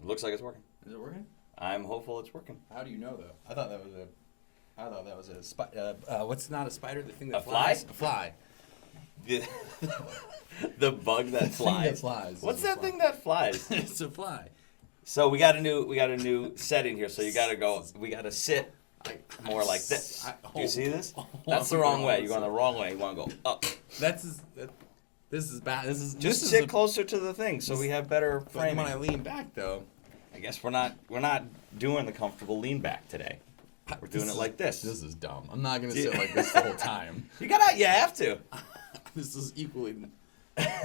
It looks like it's working. Is it working? I'm hopeful it's working. How do you know though? I thought that was a spider. What's not a spider? The thing that A fly? flies. A fly. The bug that flies. Thing that flies. What's that thing that flies? It's a fly. So we got a new setting here. So you got to go. We got to sit more like this. Do you see this? That's the wrong way. You're going the wrong way. You want to go up. This is bad. Just sit closer to the thing so we have better framing. When I lean back though, I guess we're not doing the comfortable lean back today. We're doing it like this. This is dumb. I'm not gonna sit like this the whole time. You have to. This is equally.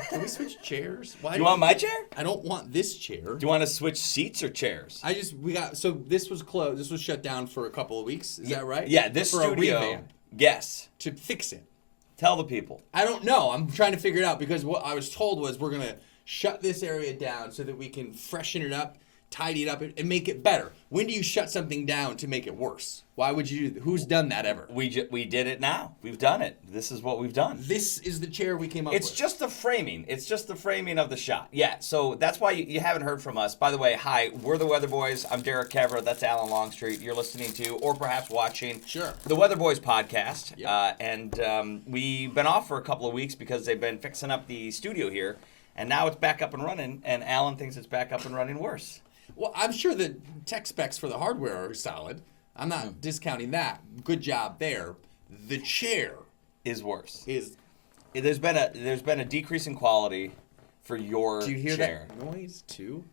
Can we switch chairs? Why You want my chair? I don't want this chair. Do you want to switch seats or chairs? So this was closed. This was shut down for a couple of weeks. Is that right? Yeah, this for studio. A revamp. Yes. To fix it. Tell the people. I don't know. I'm trying to figure it out because what I was told was we're gonna shut this area down so that we can freshen it up, tidy it up, and make it better. When do you shut something down to make it worse? Why would you do that? Who's done that ever? We did it now. We've done it. This is what we've done. This is the chair we came up with. It's just the framing. It's just the framing of the shot. Yeah, so that's why you haven't heard from us. By the way, hi, we're the Weatherboys. I'm Derek Kevra. That's Alan Longstreet. You're listening to, or perhaps watching, the Weatherboys podcast. Yep. And we've been off for a couple of weeks because they've been fixing up the studio here. And now it's back up and running, and Alan thinks it's back up and running worse. Well, I'm sure the tech specs for the hardware are solid. I'm not discounting that. Good job there. The chair is worse. There's been a decrease in quality for your chair. Do you hear that noise too?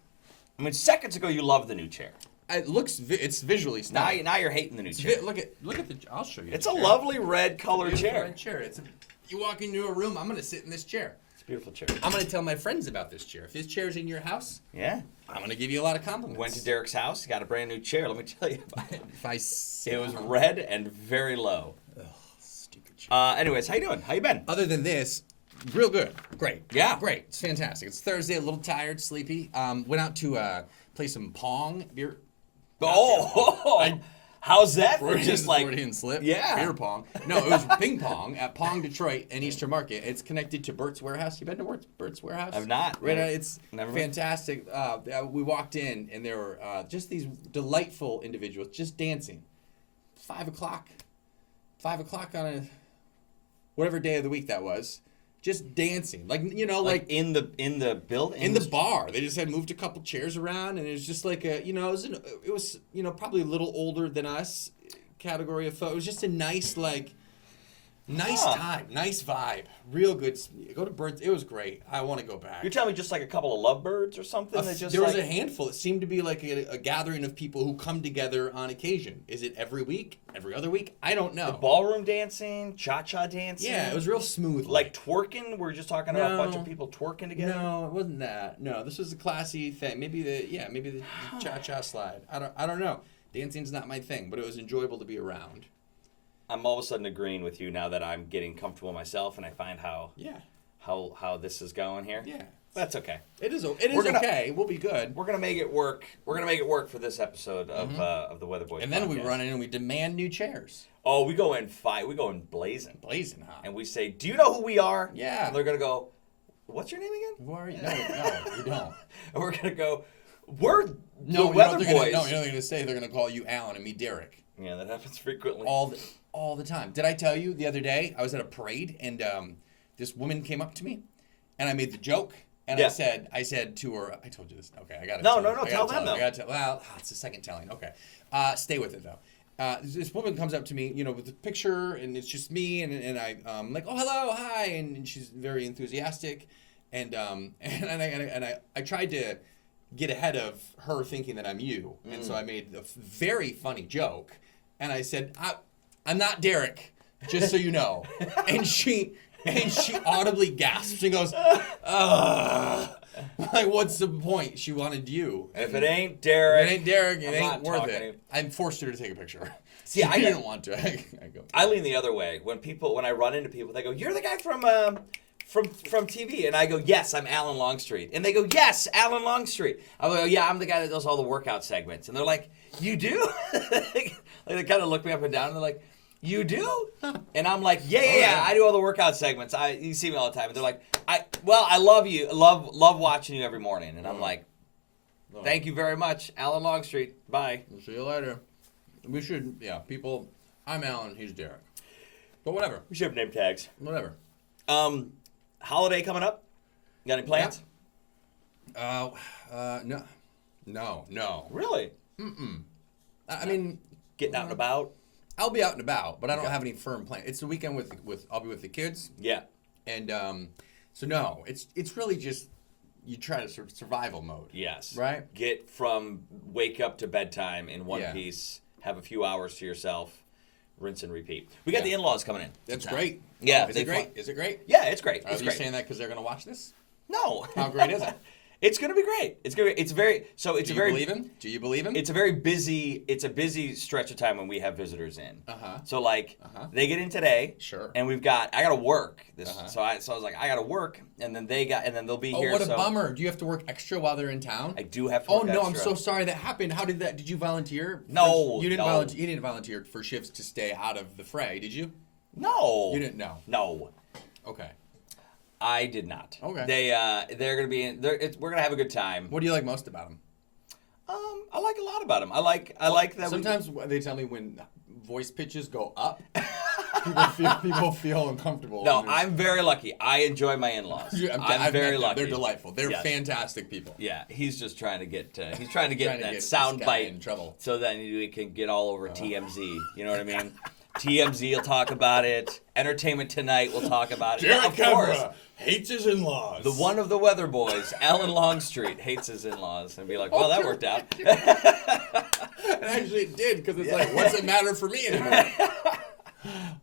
I mean, seconds ago you loved the new chair. It's visually stunning. Now you're hating the new chair. Look at the. I'll show you. It's a lovely red colored chair. Red chair. You walk into a room. I'm gonna sit in this chair. It's a beautiful chair. I'm gonna tell my friends about this chair. If this chair's in your house, yeah, I'm gonna give you a lot of compliments. Went to Derek's house. Got a brand new chair. Let me tell you about it. It was red and very low. Ugh, stupid chair. Anyways, how you doing? How you been? Other than this, real good. Great. Yeah. Great. It's fantastic. It's Thursday. A little tired, sleepy. Went out to play some Pong beer. How's that? Freudian slip. Yeah. Beer pong. No, it was ping pong at Pong Detroit and Easter Market. It's connected to Bert's Warehouse. You been to Bert's Warehouse? I've not. Right. It's fantastic. We walked in and there were just these delightful individuals just dancing. 5 o'clock on a whatever day of the week that was. Just dancing, like in the building, in the bar. They just had moved a couple chairs around, and it was just like it was probably a little older than us category of folk. It was just a nice time, nice vibe, real good. Go to Birds. It was great. I want to go back. You're telling me just like a couple of lovebirds or something? There was a handful. It seemed to be like a gathering of people who come together on occasion. Is it every week? Every other week? I don't know. The ballroom dancing, cha-cha dancing. Yeah, it was real smooth. Like twerking? We're just talking about a bunch of people twerking together? No, it wasn't that. No, this was a classy thing. Maybe the cha-cha slide. I don't know. Dancing's not my thing, but it was enjoyable to be around. I'm all of a sudden agreeing with you now that I'm getting comfortable myself and I find how this is going here. Yeah. That's okay. It is okay. We'll be good. We're gonna make it work. We're gonna make it work for this episode of the Weatherboys. And then podcast. we run in and we demand new chairs. Oh, we go in fight. We go in blazing Hot. And we say, "Do you know who we are?" Yeah. And they're gonna go, "What's your name again?" Who are you? No, you don't. And we're gonna go, "We're the Weatherboys." You know what they're gonna say? They're gonna call you Alan and me Derek. Yeah, that happens frequently. All the time. Did I tell you the other day I was at a parade and this woman came up to me and I made the joke and I said to her, I told you this. Okay, I got to tell them though. I got to well, it's the second telling. Okay. Stay with it though. This woman comes up to me, with the picture and it's just me and I'm like, "Oh, hello, hi." And she's very enthusiastic and I tried to get ahead of her thinking that I'm you. And so I made a very funny joke and I said, I'm not Derek, just so you know. And she audibly gasps and goes, like, what's the point? She wanted you. If it ain't Derek, it ain't worth it. I forced her to take a picture. See, I didn't want to. I lean the other way. When I run into people, they go, "You're the guy from TV," and I go, "Yes, I'm Alan Longstreet," and they go, "Yes, Alan Longstreet." I go, "Yeah, I'm the guy that does all the workout segments," and they're like, "You do?" They kind of look me up and down, and they're like, "You do?" And I'm like, yeah, I do all the workout segments. You see me all the time. And they're like, I love you, love watching you every morning. And I'm like, Thank you very much, Alan Longstreet. Bye. We'll see you later. We should, people. I'm Alan. He's Derek. But whatever. We should have name tags. Whatever. Holiday coming up. Got any plans? No. Really? I mean, Getting out and about. I'll be out and about, but I don't have any firm plans. It's the weekend with I'll be with the kids. Yeah. And so no, it's really just you try to sort of survival mode. Yes. Right? Get from wake up to bedtime in one Yeah. piece. Have a few hours to yourself. Rinse and repeat. We got the in-laws coming in. That's great. Yeah. Is it great? Is it great? Yeah, it's great. Are It's you great. saying that because they're going to watch this? No. How great is it? It's gonna be great. It's gonna be. It's very. So it's Do a you very. believe him? Do you believe him? It's a very busy. It's a busy stretch of time when we have visitors in. So like they get in today. Sure. And I gotta work this. So I was like I gotta work, and then they'll be here. Oh, what a so bummer! Do you have to work extra while they're in town? I do have to. Oh work no, I'm extra. so sorry that happened. How did that? Did you volunteer? No, You didn't no. volunteer. You didn't volunteer for shifts to stay out of the fray, did you? No. You didn't know. No. Okay. I did not. Okay. They're gonna be in. We're gonna have a good time. What do you like most about them? I like a lot about them. I like that. Sometimes they tell me when voice pitches go up, people feel uncomfortable. No, I'm very lucky. I enjoy my in-laws. I'm very lucky. They're delightful. They're Yes. fantastic people. Yeah, he's just trying to get that sound this guy bite in trouble. so that we can get all over TMZ. You know what I mean? TMZ will talk about it. Entertainment Tonight will talk about it. Yeah, of course. Hates his in-laws. The one of the Weatherboys, Alan Longstreet, hates his in-laws and be like, well, that worked out. And actually it did, because it's like, what's it matter for me anymore?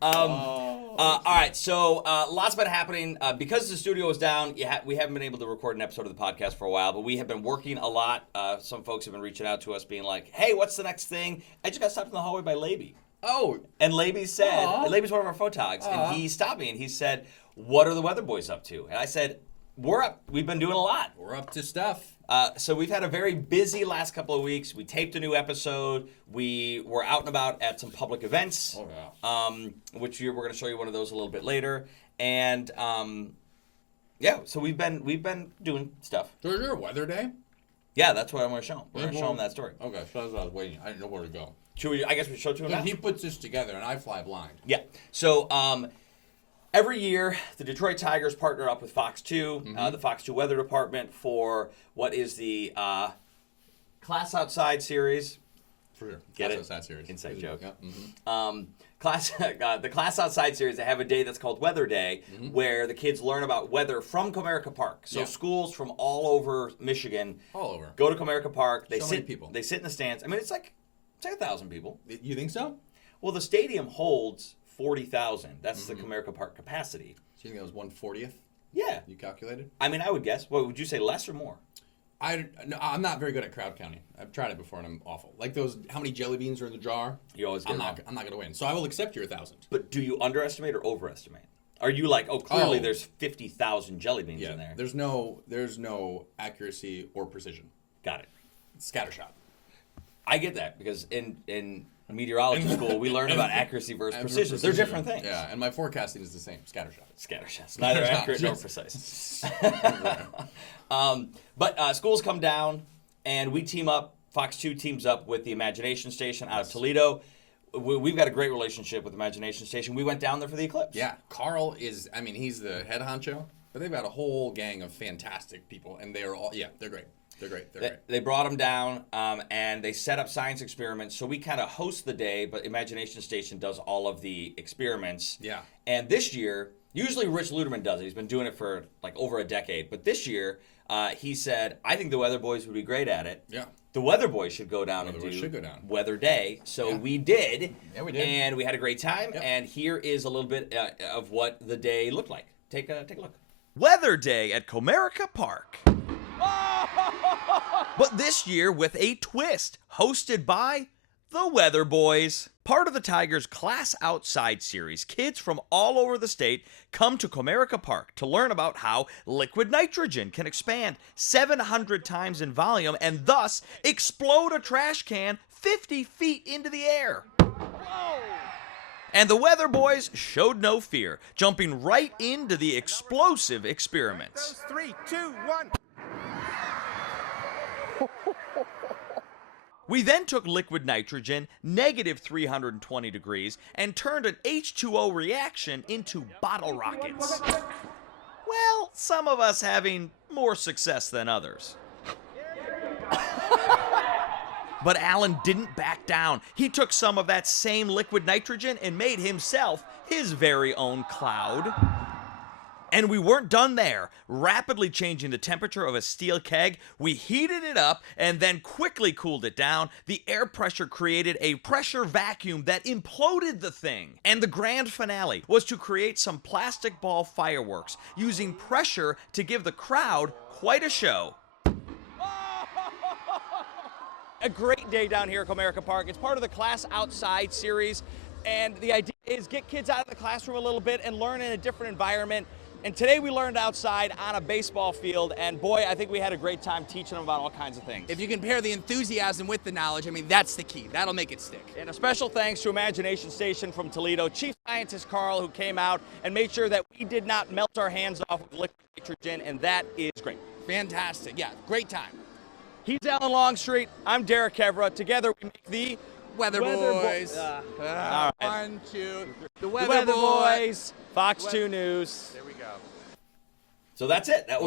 All right, so lots been happening. Because the studio was down, we haven't been able to record an episode of the podcast for a while, but we have been working a lot. Some folks have been reaching out to us being like, hey, what's the next thing? I just got stopped in the hallway by Labey. Oh. And Labey said, Aw. Labey's one of our photogs, and he stopped me and he said, what are the Weatherboys up to? And I said, we're up. We've been doing a lot. We're up to stuff. So we've had a very busy last couple of weeks. We taped a new episode. We were out and about at some public events, which we're going to show you one of those a little bit later. And so we've been doing stuff. So is there a weather day? Yeah, that's what I want to show him. We're going to show him that story. Okay, so that's what I was waiting. I didn't know where to go. I guess we show it to him now. He puts this together, and I fly blind. Yeah. So every year, the Detroit Tigers partner up with Fox 2, the Fox 2 Weather Department, for what is the Class Outside series. For sure. Get Class it? Outside series. Inside joke. Yeah. The Class Outside series, they have a day that's called Weather Day, where the kids learn about weather from Comerica Park. So schools from all over Michigan All over. go to Comerica Park. They So sit. many people. They sit in the stands. I mean, it's like 1,000 people. You think so? Well, the stadium holds 40,000. That's the Comerica Park capacity. So you think that was 1/40th? Yeah. You calculated? I mean, I would guess. What would you say, less or more? I'm not very good at crowd counting. I've tried it before and I'm awful. Like those, how many jelly beans are in the jar? You always get I'm wrong. not going to win. So I will accept your 1,000. But do you underestimate or overestimate? Are you like, clearly there's 50,000 jelly beans in there? There's no accuracy or precision. Got it. It's scattershot. I get that because in meteorology school we learn about accuracy versus precision. They're different things. Yeah, and my forecasting is the same. Scattershot. Scattershots. Neither accurate nor precise. But schools come down, and we team up. Fox 2 teams up with the Imagination Station out of Toledo. We've got a great relationship with Imagination Station. We went down there for the eclipse. Yeah, Carl is, he's the head honcho, but they've got a whole gang of fantastic people, and they're all, they're great. They're great. They brought them down, and they set up science experiments. So we kind of host the day, but Imagination Station does all of the experiments. Yeah. And this year, usually Rich Luderman does it. He's been doing it for like over a decade. But this year, he said, I think the Weatherboys would be great at it. Yeah. The Weatherboys should go down and do Weather Day. So we did. Yeah, we did. And we had a great time. Yep. And here is a little bit of what the day looked like. Take a look. Weather Day at Comerica Park. But this year with a twist, hosted by the Weatherboys. Part of the Tigers' Class Outside series, kids from all over the state come to Comerica Park to learn about how liquid nitrogen can expand 700 times in volume and thus explode a trash can 50 feet into the air. And the Weatherboys showed no fear, jumping right into the explosive experiments. 3, 2, 1. We then took liquid nitrogen, negative 320 degrees, and turned an H2O reaction into bottle rockets. Well, some of us having more success than others. But Alan didn't back down. He took some of that same liquid nitrogen and made himself his very own cloud. And we weren't done there. Rapidly changing the temperature of a steel keg, we heated it up and then quickly cooled it down. The air pressure created a pressure vacuum that imploded the thing. And the grand finale was to create some plastic ball fireworks, using pressure to give the crowd quite a show. A great day down here at Comerica Park. It's part of the Class Outside series, and the idea is get kids out of the classroom a little bit and learn in a different environment. And today we learned outside on a baseball field, and boy, I think we had a great time teaching them about all kinds of things. If you can pair the enthusiasm with the knowledge, I mean, that's the key. That'll make it stick. And a special thanks to Imagination Station from Toledo, Chief Scientist Carl, who came out and made sure that we did not melt our hands off with liquid nitrogen, and that is great. Fantastic. Yeah, great time. He's Alan Longstreet. I'm Derek Evra. Together we make the Weatherboys. all right. 1, 2, the The Weatherboys. Weatherboys. Fox 2 News. There we go. So that's it. That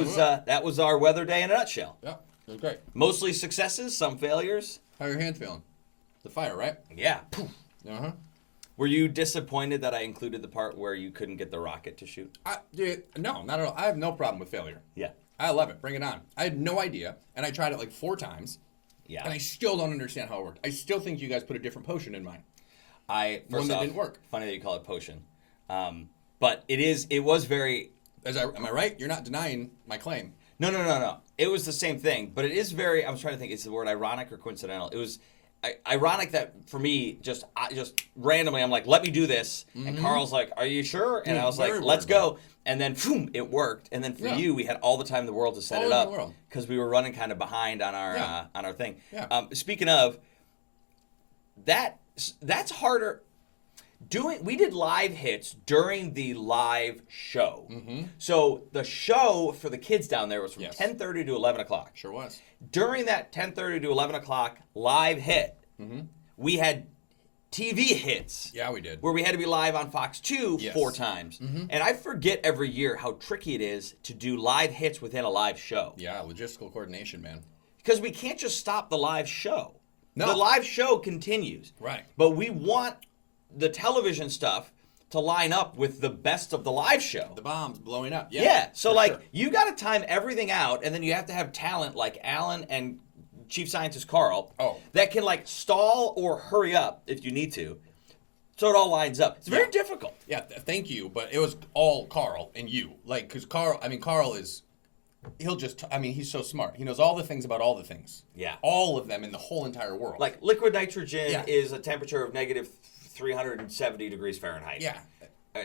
was our weather day in a nutshell. Yeah, it was great. Mostly successes, some failures. How are your hands feeling? The fire, right? Yeah. Poof. Uh-huh. Were you disappointed that I included the part where you couldn't get the rocket to shoot? Dude, no, not at all. I have no problem with failure. Yeah. I love it. Bring it on. I had no idea, and I tried it like 4 times, Yeah. and I still don't understand how it worked. I still think you guys put a different potion in mine. First that off, didn't work. Funny that you call it potion. But it was very... Am I right? You're not denying my claim. No. It was the same thing, but it is very... I was trying to think, is the word ironic or coincidental? It was ironic that for me, just randomly, I'm like, let me do this. And Carl's like, are you sure? And I was like, let's go. And then, boom, it worked. And then for you, we had all the time in the world to set All it in the up world. because we were running kind of behind on our thing. Yeah. Speaking of, that's harder. We did live hits during the live show. So the show for the kids down there was from 10:30 to 11 o'clock. Sure was. During that 10:30 to 11 o'clock live hit, we had TV hits. Yeah, we did. Where we had to be live on Fox 2 Yes. 4 times. And I forget every year how tricky it is to do live hits within a live show. Yeah, logistical coordination, man. Because we can't just stop the live show. No. The live show continues. Right. But we want the television stuff to line up with the best of the live show. The bombs blowing up. Yeah. So, for like, sure. you got to time everything out, and then you have to have talent like Alan and Chief Scientist Carl that can, like, stall or hurry up if you need to. So it all lines up. It's very difficult. Yeah, thank you, but it was all Carl and you. Like, because Carl is, he's so smart. He knows all the things about all the things. Yeah. All of them in the whole entire world. Like, liquid nitrogen is a temperature of negative 370 degrees Fahrenheit. Yeah.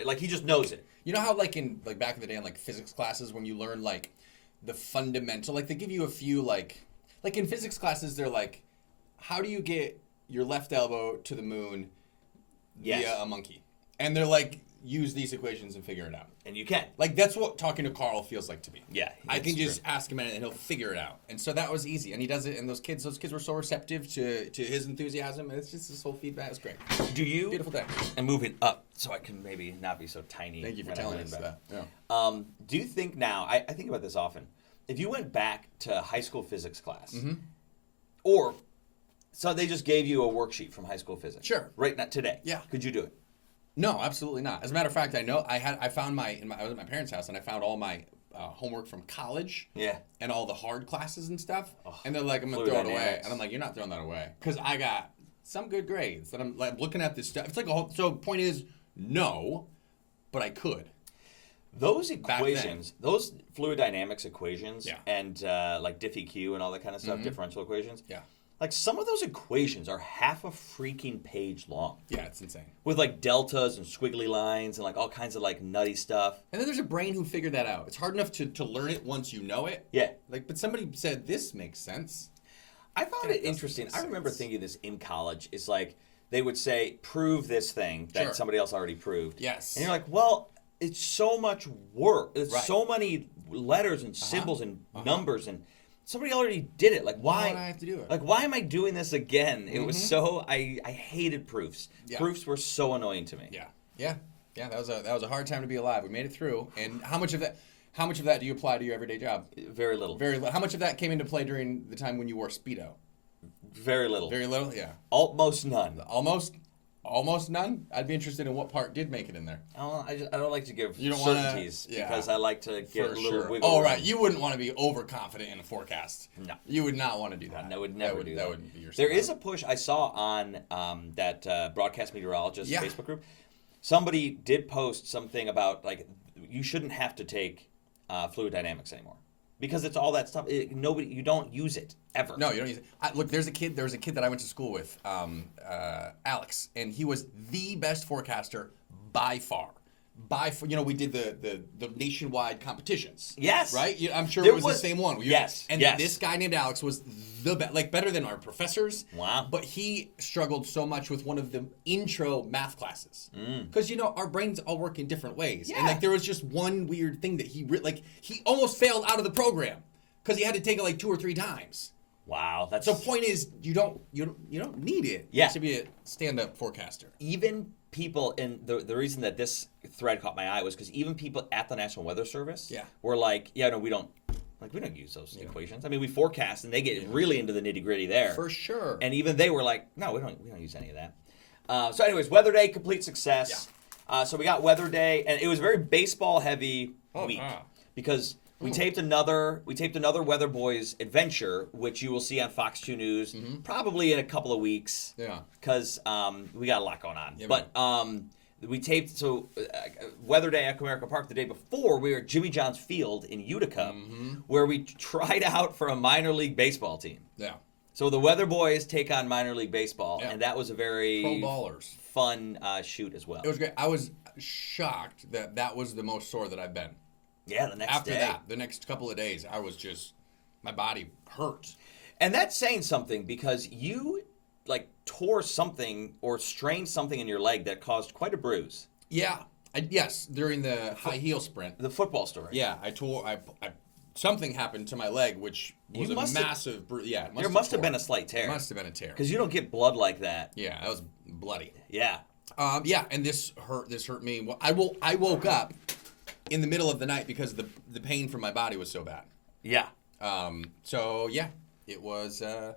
Like, he just knows it. You know how, like, back in the day in, like, physics classes, when you learn, like, the fundamental, like, they give you a few, like in physics classes, they're like, how do you get your left elbow to the moon via a monkey? And they're like, use these equations and figure it out. And you can. Like, that's what talking to Carl feels like to me. Yeah. I can just ask him and he'll figure it out. And so that was easy. And he does it, and those kids were so receptive to his enthusiasm. And it's just this whole feedback. It's great. Do you... Beautiful day. And moving up so I can maybe not be so tiny. Thank you for when I telling lean us back. that. Yeah. Do you think now, I think about this often, if you went back to high school physics class, or so they just gave you a worksheet from high school physics. Sure. Right now, today. Yeah. Could you do it? No, absolutely not. As a matter of fact, I found I was at my parents' house and I found all my homework from college. Yeah. And all the hard classes and stuff. And they're like, I'm gonna throw it away. And I'm like, you're not throwing that away, because I got some good grades. And I'm like looking at this stuff. It's like so. Point is, no, but I could. Those equations, those fluid dynamics equations, and like diff-EQ and all that kind of stuff, differential equations. Yeah. Like, some of those equations are half a freaking page long. Yeah, it's insane. With, like, deltas and squiggly lines and, like, all kinds of, like, nutty stuff. And then there's a brain who figured that out. It's hard enough to learn it once you know it. Yeah. Like, but somebody said, this makes sense. I found it interesting. I remember thinking this in college. It's like, they would say, prove this thing that somebody else already proved. Yes. And you're like, well, it's so much work. It's so many letters and symbols and numbers, and somebody already did it. Like, Why why? would I have to do it? Like, why am I doing this again? It was so I hated proofs. Yeah. Proofs were so annoying to me. Yeah. That was a hard time to be alive. We made it through. And how much of that do you apply to your everyday job? Very little. Very little. How much of that came into play during the time when you wore Speedo? Very little. Very little. Yeah. Almost none. Almost none. I'd be interested in what part did make it in there. I don't like to give You don't certainties wanna, yeah, because I like to get a little wiggle. Oh, room. right. You wouldn't want to be overconfident in a forecast. No. You would not want to do that. I would never do that. That wouldn't be your There style. is a push I saw on that broadcast meteorologist Yeah. Facebook group. Somebody did post something about like you shouldn't have to take fluid dynamics anymore because it's all that stuff. You don't use it ever. No, you don't use it. Look, there was a kid that I went to school with, Alex, and he was the best forecaster by far. We did the nationwide competitions. Yes. Right? I'm sure There it was the same one. Yes. And yes. this guy named Alex was the best, like better than our professors. Wow. But he struggled so much with one of the intro math classes. Because, our brains all work in different ways. Yeah. And like there was just one weird thing that he almost failed out of the program because he had to take it like 2 or 3 times. Wow. That's So point is, you don't need it Yeah. to be a stand-up forecaster. even people, and the reason that this thread caught my eye was because even people at the National Weather Service were like, yeah, no, we don't use those equations. I mean, we forecast, and they get really into the nitty gritty there. For sure. And even they were like, no, we don't use any of that. So, anyways, Weather Day, complete success. So we got Weather Day, and it was a very baseball heavy week because we taped another Weatherboys adventure, which you will see on Fox 2 News probably in a couple of weeks. Yeah. Because we got a lot going on. Yeah, but we taped Weather Day at Comerica Park the day before. We were at Jimmy John's Field in Utica, where we tried out for a minor league baseball team. Yeah. So the Weatherboys take on minor league baseball, and that was a very Pro ballers. fun shoot as well. It was great. I was shocked that was the most sore that I've been. Yeah, the next After day. that, the next couple of days, I was just, my body hurt. And that's saying something because you tore something or strained something in your leg that caused quite a bruise. Yeah. Yes, during the high heel sprint. The football story. Yeah, something happened to my leg, which was a massive bruise. Yeah, There must have been a slight tear. Must have been a tear. Because you don't get blood like that. Yeah, that was bloody. Yeah. Yeah, and this hurt me. Well, I woke up in the middle of the night because the pain from my body was so bad. Yeah. So yeah, it was a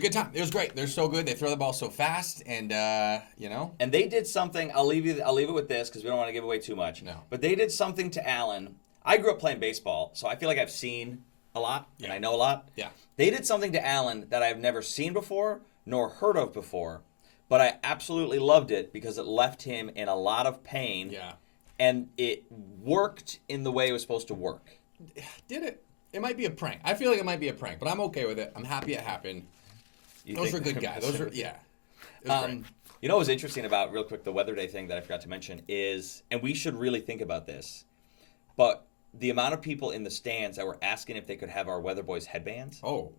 good time. It was great. They're so good. They throw the ball so fast, and And they did something. I'll leave it with this because we don't want to give away too much. No. But they did something to Alan. I grew up playing baseball, so I feel like I've seen a lot and I know a lot. Yeah. They did something to Alan that I've never seen before nor heard of before, but I absolutely loved it because it left him in a lot of pain. Yeah. And it worked in the way it was supposed to work. Did it? It might be a prank. I feel like it might be a prank, but I'm okay with it. I'm happy it happened. Those are good guys. Those are, yeah. It was great. You know what was interesting about, real quick, the Weather Day thing that I forgot to mention is, and we should really think about this, but the amount of people in the stands that were asking if they could have our Weatherboys headbands. Oh,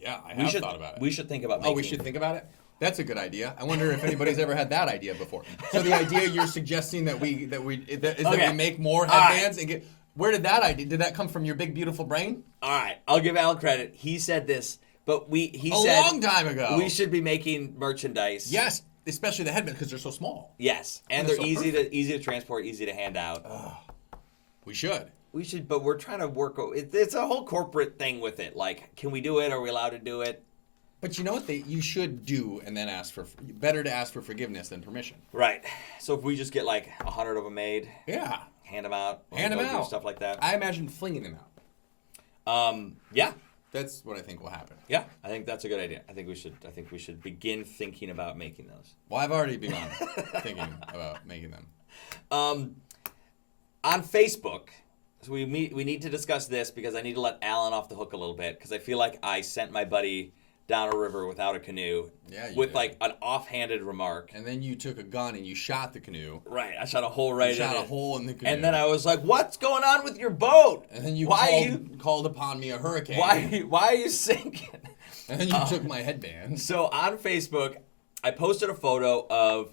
yeah, I have thought about it. We should think about making. Oh, we should think about it? That's a good idea. I wonder if anybody's ever had that idea before. So the idea you're suggesting that we make more headbands and get. Where did that idea? Did that come from your big beautiful brain? All right, I'll give Alan credit. He said this, but he a said long time ago. we should be making merchandise. Yes, especially the headbands because they're so small. Yes, and They're they're so easy to transport, easy to hand out. We should. We should, but we're trying to work. It's a whole corporate thing with it. Like, can we do it? Are we allowed to do it? But you know what you should do and then ask for better to ask for forgiveness than permission. Right. So if we just get like 100 of them made, Yeah. hand them out, Hand them do out. stuff like that. I imagine flinging them out. Yeah. That's what I think will happen. Yeah, I think that's a good idea. I think we should begin thinking about making those. Well, I've already begun thinking about making them. On Facebook, so we need to discuss this because I need to let Alan off the hook a little bit because I feel like I sent my buddy down a river without a canoe. Yeah, you with did. like an offhanded remark. And then you took a gun and you shot the canoe. Right, I shot a hole right You in shot it. a hole in the canoe. And then I was like, "What's going on with your boat?" And then you called upon me a hurricane. Why are you sinking? And then you took my headband. So on Facebook, I posted a photo of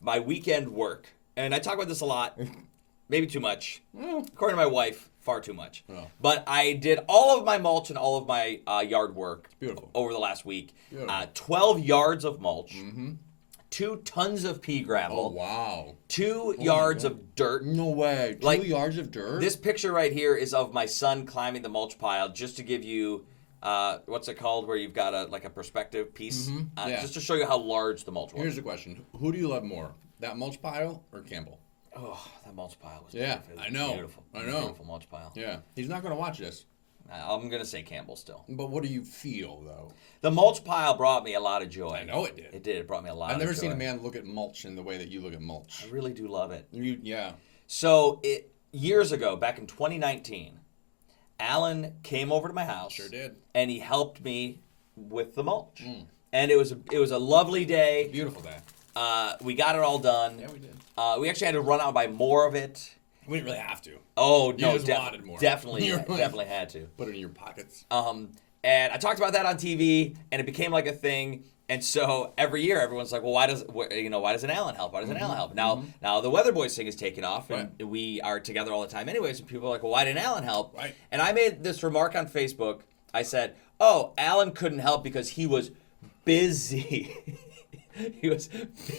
my weekend work, and I talk about this a lot, maybe too much. Well, According to my wife, Far too much. Oh. But I did all of my mulch and all of my yard work Beautiful. over the last week. Beautiful. 12 yards of mulch, Mm-hmm. 2 tons of pea Oh, gravel, wow. 2 yards God. of dirt. No way. 2 Like, yards of dirt? This picture right here is of my son climbing the mulch pile, just to give you, what's it called, where you've got a perspective piece, Yeah. just to show you how large the mulch was. Here's the question. Who do you love more, that mulch pile or Campbell? Oh, that mulch pile was Yeah, beautiful. It was I know. Beautiful. I know. Beautiful mulch pile. Yeah. He's not going to watch this. I'm going to say Campbell still. But what do you feel, though? The mulch pile brought me a lot of joy. I know it did. It did. It brought me a lot I've of never joy. seen a man look at mulch in the way that you look at mulch. I really do love it. Yeah. So, years ago, back in 2019, Alan came over to my house. Sure did. And he helped me with the mulch. And it was a lovely day. Beautiful day. We got it all done. Yeah, we did. We actually had to run out and buy more of it. We didn't really have to. Oh, You no, just wanted more. definitely, You were like- definitely had to. Put it in your pockets. And I talked about that on TV, and it became like a thing. And so every year, everyone's like, "Well, why doesn't Alan help? Why doesn't Alan help?" Now the Weatherboys thing is taking off, and we are together all the time, anyways. And people are like, "Well, why didn't Alan help?" Right. And I made this remark on Facebook. I said, "Oh, Alan couldn't help because he was busy." He was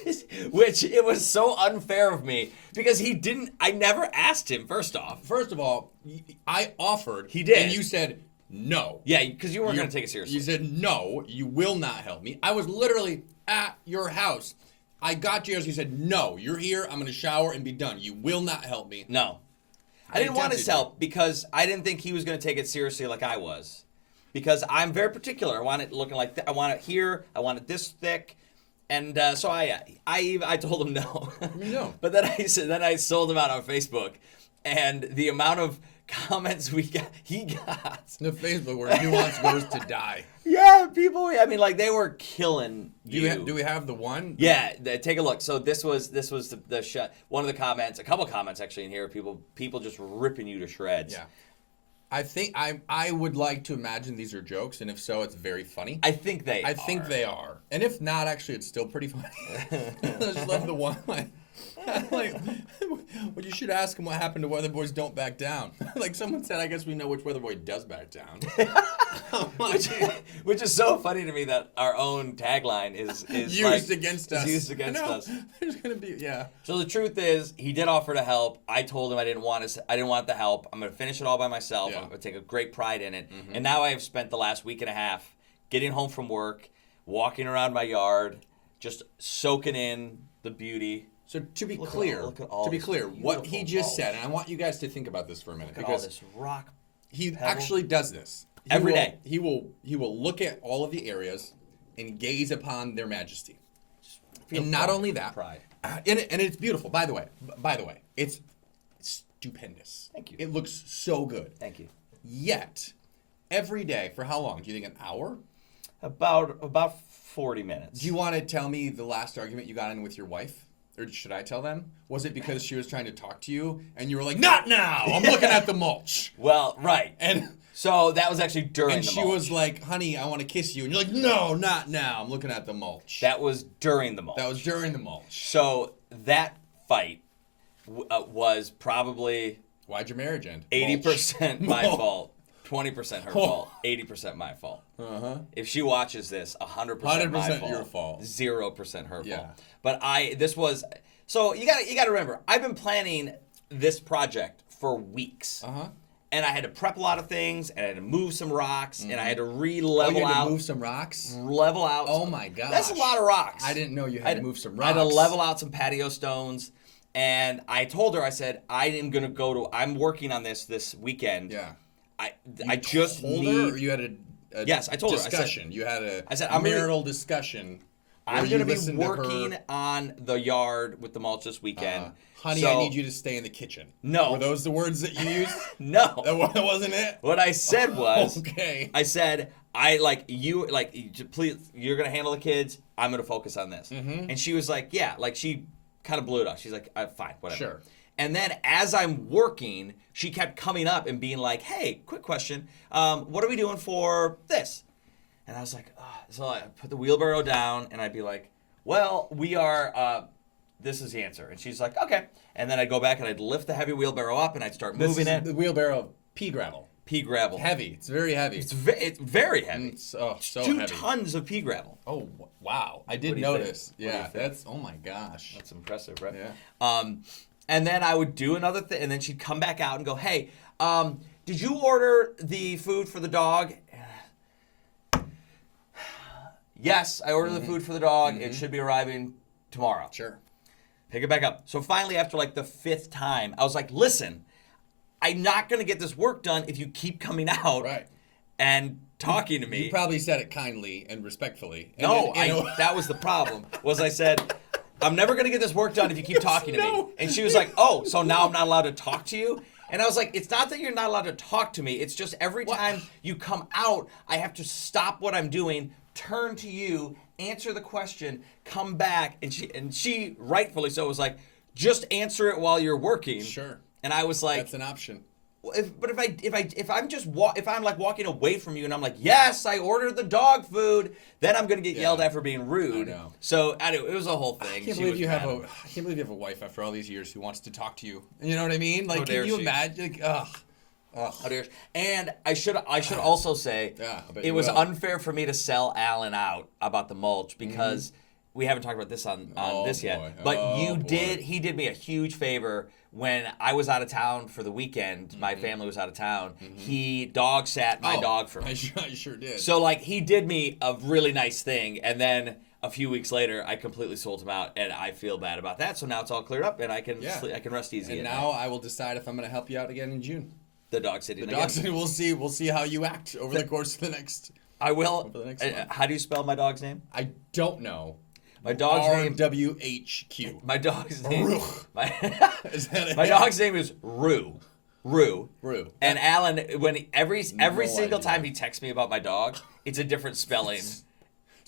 busy, which it was so unfair of me because he didn't. I never asked him. First off, First of all, I offered. He did. And you said no. yeah, because you weren't going to take it seriously. You said no, you will not help me. I was literally at your house. I got you as you said, no, you're here, I'm going to shower and be done. You will not help me. No. I didn't want his attempted help because I didn't think he was going to take it seriously like I was. Because I'm very particular. I want it looking like I want it here. I want it this thick. And so I told him no. No. But then I sold him out on Facebook, and the amount of comments he got. The Facebook where nuance goes to die. Yeah, people. I mean, like they were killing you. Do we have the one? Yeah, take a look. So this was the shot. One of the comments, a couple comments actually in here. People just ripping you to shreds. Yeah. I think I would like to imagine these are jokes, and if so, it's very funny. I think they are. And if not, actually, it's still pretty funny. I just love the one like, well, you should ask them what happened to Weatherboys Don't Back Down. Like someone said, I guess we know which Weatherboy does back down. which is so funny to me that our own tagline is used against us. Used against us. There's gonna be So the truth is, he did offer to help. I told him I didn't want the help. I'm gonna finish it all by myself. Yeah. I'm gonna take a great pride in it. And now I have spent the last week and a half getting home from work, walking around my yard, just soaking in the beauty. So to be clear, what he just said, and I want you guys to think about this for a minute, Look at all because this rock. he pebble. actually does this Every day. He will look at all of the areas and gaze upon their majesty. And not only that, pride. and it's beautiful. By the way, it's stupendous. Thank you. It looks so good. Thank you. Yet, every day for how long? Do you think an hour? About 40 minutes. Do you want to tell me the last argument you got in with your wife? Or should I tell them? Was it because she was trying to talk to you and you were like, not now, I'm looking at the mulch. Well, right. And so that was actually during and the she mulch. was like, honey, I want to kiss you. And you're like, no, not now, I'm looking at the mulch. That was during the mulch. That was during the mulch. So that fight was probably Why'd your marriage end? 80% my Mulch. fault, 20% her fault, 80% my fault. Uh-huh. If she watches this, 100% my 100% fault. your fault. 0% her Yeah. fault. But so you got to remember, I've been planning this project for weeks. Uh-huh. And I had to prep a lot of things, and I had to move some rocks, and I had to Oh, re-level you had out. to move some rocks? Level out. Oh my gosh. That's a lot of rocks. I didn't know you had to move some I had to rocks. level out some patio stones, and I told her, I said, I'm working on this weekend. Yeah. I just told need. her, or you had a Yes, I told her. I said- discussion. You had a I said, I'm really- marital discussion. I'm going to be working on the yard with the mulch this weekend. Honey, So- I need you to stay in the kitchen. No. Were those the words that you used? No. That wasn't it? What I said was, Okay. I said, please, you're gonna handle the kids. I'm gonna focus on this. Mm-hmm. And she was like, yeah, like she kind of blew it off. She's like, fine, whatever. Sure. And then as I'm working, she kept coming up and being like, hey, quick question. What are we doing for this? And I was like, so I put the wheelbarrow down and I'd be like, well, we are this is the answer. And she's like, okay. And then I'd go back and I'd lift the heavy wheelbarrow up and I'd start moving it. The wheelbarrow of pea gravel. Pea gravel. Heavy. It's very heavy. It's very heavy. It's so 2 heavy. tons of pea gravel. Oh, wow. I did do you notice. think? What do you Yeah, think? that's, oh my gosh. That's impressive, right? Yeah. And then I would do another thing, and then she'd come back out and go, hey, did you order the food for the dog? Yes, I ordered the food for the dog. It should be arriving tomorrow. Sure. Pick it back up. So finally, after like the 5th time, I was like, listen, I'm not going to get this work done if you keep coming out Right. and talking to me. You probably said it kindly and respectfully. And No, then, you know- that was the problem. Was I said, I'm never going to get this work done if you keep talking to me. No. And she was like, oh, so now I'm not allowed to talk to you? And I was like, it's not that you're not allowed to talk to me. It's just every time you come out, I have to stop what I'm doing, turn to you, answer the question, come back. And she rightfully so was like, just answer it while you're working. Sure. And I was like, That's an option. if I'm like walking away from you and I'm like, yes, I ordered the dog food, then I'm gonna get yelled at for being rude. I know. So anyway, it was a whole thing. I can't believe you have a wife after all these years who wants to talk to you. You know what I mean? Like, dare can you she. imagine? Like, ugh. Oh, dear. And I should also say Yeah, I bet it you was will. unfair for me to sell Alan out about the mulch because we haven't talked about this on Oh, this yet. boy. But Oh, boy. he did me a huge favor when I was out of town for the weekend. My family was out of town. He dog sat my dog for me. I sure did. So like he did me a really nice thing, and then a few weeks later, I completely sold him out, and I feel bad about that. So now it's all cleared up, and I can sleep, I can rest easy. and at now night. I will decide if I'm going to help you out again in June. The dog sitting. The again. dogs, we'll see how you act over the course of the next. I will. Over the next month. How do you spell my dog's name? I don't know. My dog's name. RWHQ. My dog's name. Ruch. My, Is that my dog's name is Rue. Rue. And Alan, when every single idea. time he texts me about my dog, it's a different spelling.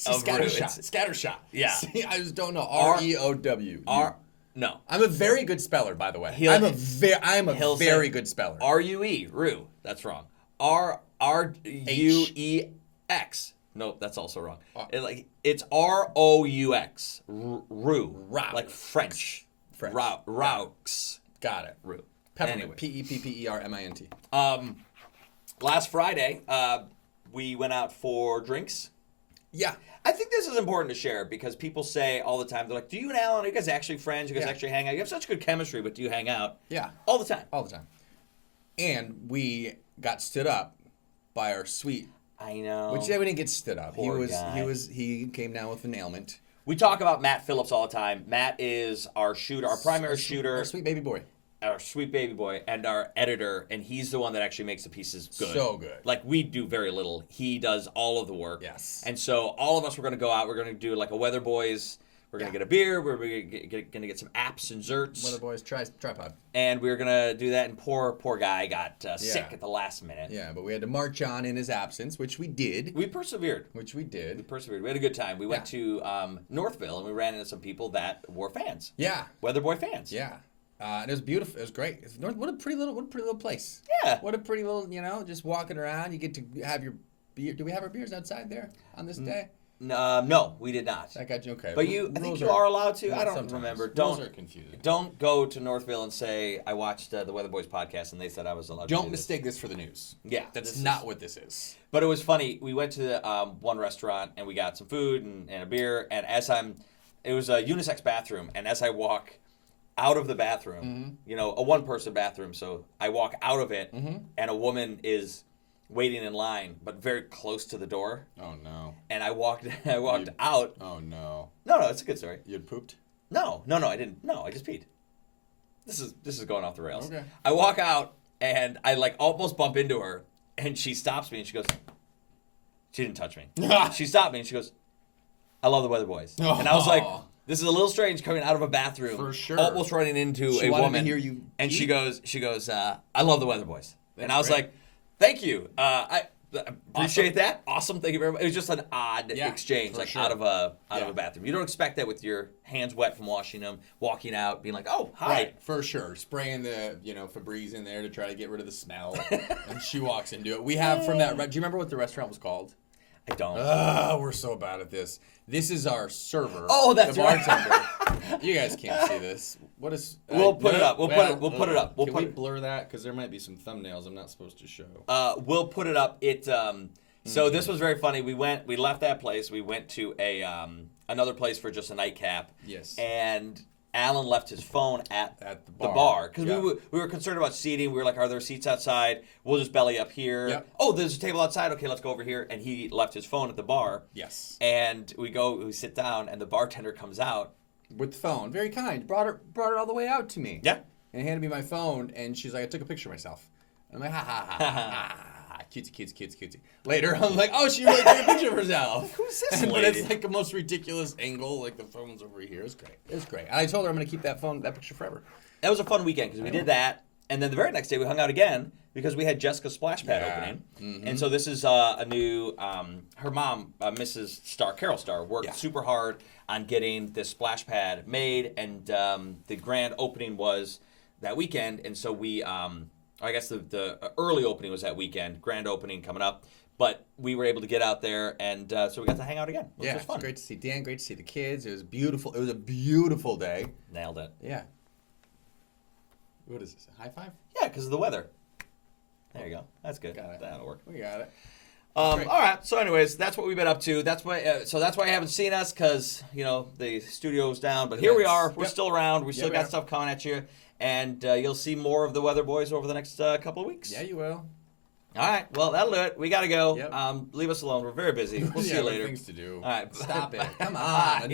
of Rue. Scattershot. Yeah. See, I just don't know. R- REOW. No. I'm a very good speller, by the way. He'll- I'm a he'll very say good speller. RUE. Rue. That's wrong. RUEX. Nope, that's also wrong. It's ROUX. Rue. Roux. Like French. French. Roux. Got it. Rue. Peppermint. Anyway. PEPPERMINT. Last Friday, we went out for drinks. Yeah. I think this is important to share because people say all the time, they're like, do you and Alan, are you guys actually friends? You guys actually hang out? You have such good chemistry, but do you hang out? Yeah. All the time. All the time. And we got stood up by our sweet. I know. Which we didn't get stood up. Poor guy. He came down with an ailment. We talk about Matt Phillips all the time. Matt is our shooter, our primary shooter, Our sweet baby boy. our sweet baby boy, and our editor, and he's the one that actually makes the pieces good. So good. Like, we do very little. He does all of the work. Yes. And so all of us were going to go out. We're going to do like a Weatherboys. We're going to get a beer. We're going to get some apps and zerts. Weatherboys tripod. And we were going to do that, and poor guy got sick at the last minute. Yeah, but we had to march on in his absence, which we did. We persevered. We did. We had a good time. We went to Northville, and we ran into some people that were fans. Yeah. Weatherboy fans. Yeah. And it was beautiful. It was great. What a pretty little place. Yeah. What a pretty little, just walking around. You get to have your beer. Do we have our beers outside there on this day? No, we did not. I got you. Okay. But I think you are allowed to. I don't sometimes. remember. Rules are confusing. Don't go to Northville and say, I watched the Weatherboys podcast and they said I was allowed to Don't do this. mistake this for the news. Yeah. That's not what this is. But it was funny. We went to one restaurant and we got some food and a beer. And it was a unisex bathroom. And as I walk out of the bathroom, a one-person bathroom, so I walk out of it and a woman is waiting in line, but very close to the door. Oh, no. And I walked out. Oh, no. No, it's a good story. You had pooped? No, I didn't. No, I just peed. This is going off the rails. Okay. I walk out and I like almost bump into her, and she stops me and she goes, she didn't touch me. She stopped me and she goes, I love the Weatherboys. And I was like, this is a little strange coming out of a bathroom, For sure. almost running into She a wanted to woman. hear you and eat? she goes, I love the Weatherboys. And I was great. like, thank you. I appreciate that. Awesome. Thank you very much. It was just an odd exchange, for like sure. out of a bathroom. You don't expect that with your hands wet from washing them, walking out, being like, oh, hi. Right, for sure. Spraying the, Febreze in there to try to get rid of the smell. And she walks into it. We have from that, do you remember what the restaurant was called? I don't. We're so bad at this. This is our server. Oh, that's the right. bartender. You guys can't see this. What is? We'll put it up. We'll put it up. Can we blur that? Because there might be some thumbnails I'm not supposed to show. We'll put it up. So this was very funny. We left that place. We went to another place for just a nightcap. Yes. And Alan left his phone at the bar because Yeah. we were concerned about seating. We were like, are there seats outside? We'll just belly up here. Yep. Oh, there's a table outside. Okay, let's go over here. And he left his phone at the bar. Yes. And we sit down, and the bartender comes out With the phone, very kind. Brought it all the way out to me. Yeah. And handed me my phone, and she's like, I took a picture of myself. And I'm like, ha ha ha ha ha. Cutesy. Later, I'm like, oh, she really took a picture of herself. Who's this But lady? it's like the most ridiculous angle. Like the phone's over here. It's great. And I told her I'm gonna keep that picture forever. That was a fun weekend because we did that, and then the very next day we hung out again because we had Jessica's Splash Pad opening, and so this is a new. Her mom, Mrs. Carol Starr, worked super hard on getting this splash pad made, and the grand opening was that weekend, and so we. I guess the early opening was that weekend, grand opening coming up, but we were able to get out there, and so we got to hang out again, which was fun. It's great to see Dan, great to see the kids. It was beautiful. It was a beautiful day. Nailed it. Yeah. What is this, a high five? Yeah, because of the weather. There you go. That's good. Got it. That'll work. We got it. All right. So, anyways, that's what we've been up to. That's why. That's why you haven't seen us because the studio's down. But here we are. We're still around. We still got stuff coming at you, and you'll see more of the Weatherboys over the next couple of weeks. Yeah, you will. All right. Well, that'll do it. We gotta go. Yep. Leave us alone. We're very busy. We'll see you later. Things to do. All right. Stop it. Come on.